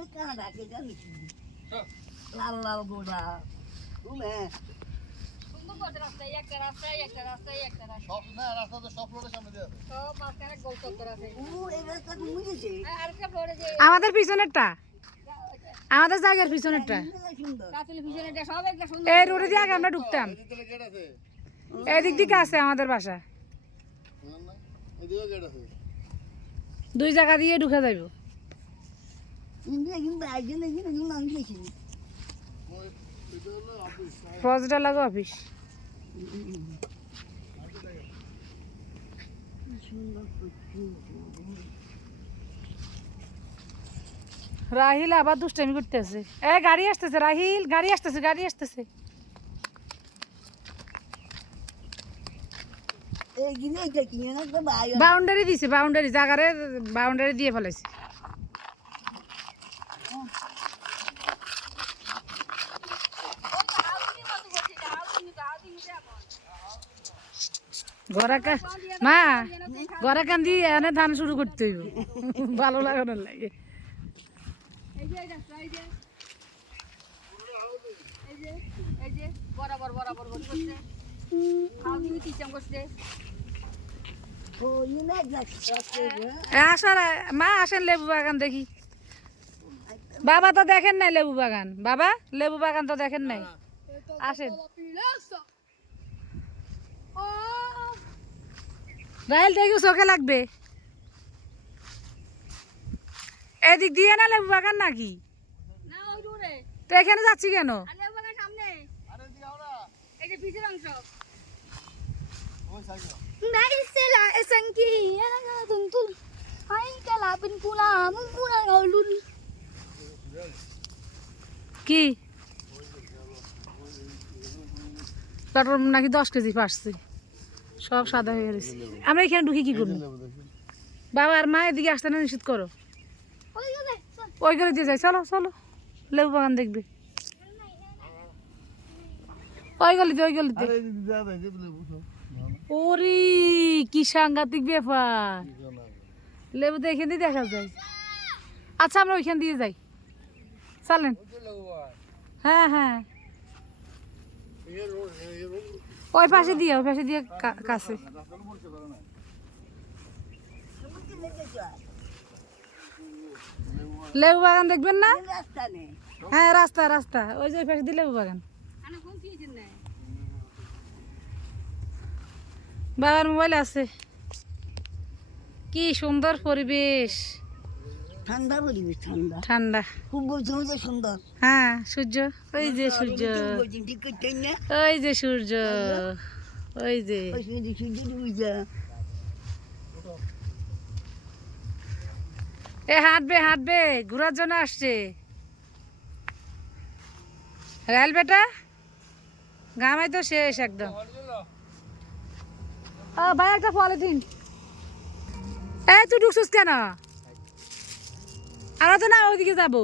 কিন্তু কাঁদা কে লাল লাল তুমি আমাদের পিছনেরটা। আমাদের জায়গার পিছনেরটা। এই রোডে দিয়ে আগে আমরা ঢুকতাম। এদিকে দিকে আছে আমাদের বাসা। দুই জায়গা দিয়ে ঢুকে যাইব। ফজটা লাগো অফিস। রাহিল আবার দুষ্টামি করতেছে। এ গাড়ি আসতেছে রাহিল গাড়ি আসতেছে গাড়ি আসতেছে। বাউন্ডারি দিছে বাউন্ডারি জায়গারে বাউন্ডারি দিয়ে ফেলাইছে। ঘরে কা- মা ঘরে কান্দি এনে ধান শুরু করতে হইব। ভালো লাগানোর লাগে। বরাবর বরাবর করছে আসার মা, আসেন লেবু বাগান দেখি। বাবা তো দেখেন নাই লেবু বাগান। বাবা, লেবু বাগান তো দেখেন নাই। আসেন। রাইল দেখি চোখে লাগবে। এদিক দিয়ে না লেবু বাগান নাকি? না ওই দূরে। তো এখানে যাচ্ছি কেন? কি? নাকি দশ কেজি পাসছে। সব সাদা হয়ে গেছে। আমরা এখানে ঢুকি কি করব? বাবা আর মা এদিকে আসতে না নিষেধ করো। ওই করে দিয়ে যাই চলো চলো। লেবু বাগান দেখবে। ওই গলিতে ওই গলিতে। ওরে কি সাংঘাতিক ব্যাপার। লেবু তো এখান দিয়ে দেখা যায়। আচ্ছা আমরা ওইখান দিয়ে যাই। চলেন। হ্যাঁ হ্যাঁ। ওই পাশে দিয়ে, ওই পাশে দিয়ে কাছে। লেবু বাগান দেখবেন না? হ্যাঁ রাস্তা রাস্তা। ওই যে ওই পাশে দিয়ে লেবু বাগান। বাবার মোবাইল আছে। কি সুন্দর পরিবেশ। ঠান্ডা পরিবেশ ঠান্ডা। ঠান্ডা। খুব বলছো যে সুন্দর। হ্যাঁ সূর্য ওই যে সূর্য। ওই যে সূর্য ওই যে। সূর্য এ হাঁটবে হাঁটবে ঘোরার জন্য আসছে। রেল বেটা ঘামাই তো শেষ একদম। ভাই একটা পলিথিন। এই তুই ঢুকছিস কেন? আমরা তো না ওইদিকে যাব।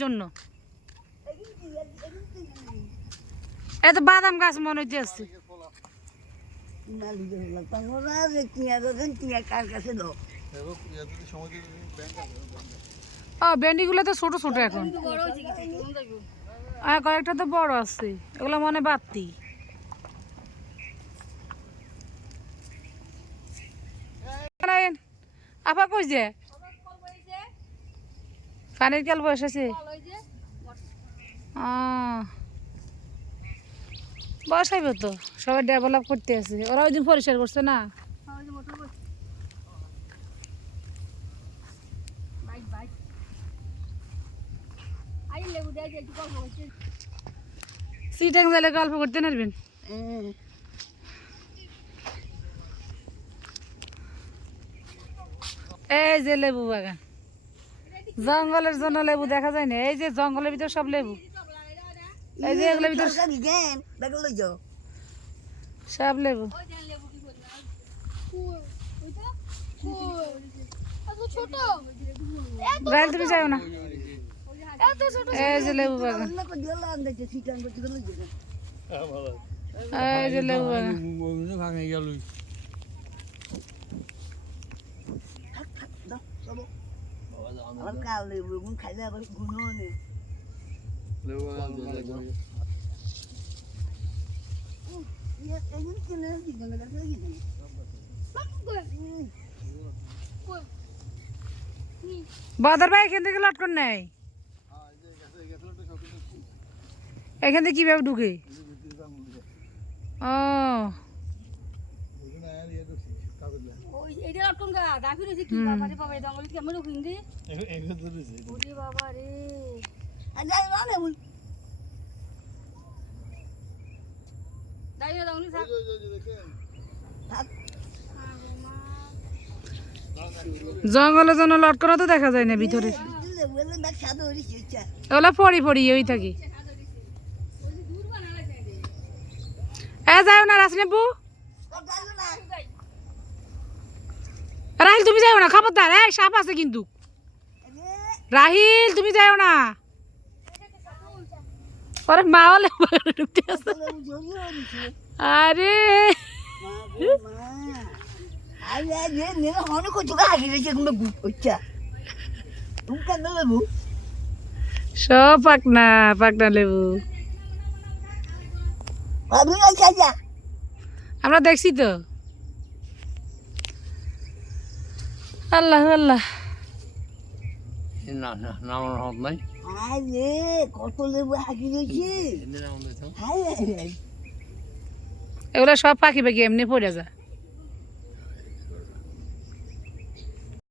জন্য। এত বাদাম গাছ মনে হচ্ছে আসছে। না লিখে হলো তোমরা যে টিয়া দেন টিয়া কার কাছে দাও এরো যদি সময় দিতে ব্যাংক আছে ও ভেন্ডিগুলো তো ছোট ছোট এখন কয়েকটা তো বড় আছে, এগুলো মনে বাড়তি আপা কই যে? পানির কেল বসেছে বসাইব তো, সবাই ডেভেলপ করতে আছে। ওরা ওই দিন পরিষ্কার করছে না ওই যে মোটর বই বাইক বাইক আই লেবু দেয় যে একটু কল হইছে সিটাং জালে গল্প করতে নারবেন? এই যে লেবু বাগান। জঙ্গলের জন্য লেবু দেখা যায় না। এই যে জঙ্গলের ভিতর সব লেবু। এই যে এগুলোর ভিতর সব লেবু। ছোট। তুমি যাও না। এই যে লেবু বাগান। হ্যাঁ এই যে লেবু বাগান। ইয়ে বদর ভাই এখান থেকে লটকন নেই এখানে- এখানে তো ঢুকছে। ওরে বাবা রে আর যাই না না মুই দাঁড়িয়ে দাও নি ওই যে- ওই যে- ওই যে দেখেন? থাক। জঙ্গলের জন্য লটকনও তো দেখা যায় না ভিতরে। ইচ্ছা ওগুলো পড়ি পড়ি ওই থাকি। এ না যাইও রাহিল, তুমি যাও না, খবরদার। এই, সাপ আছে কিন্তু। রাহিল, তুমি যাও না। ওরে মা হলে লেবু আরে। মা গো মা আরে আমরা দেখছি তো। আল্লাহ আল্লাহ। না হাত নাই। আরে কত লেবু এগুলো সব পাখি পাখি এমনি পড়ে যায়।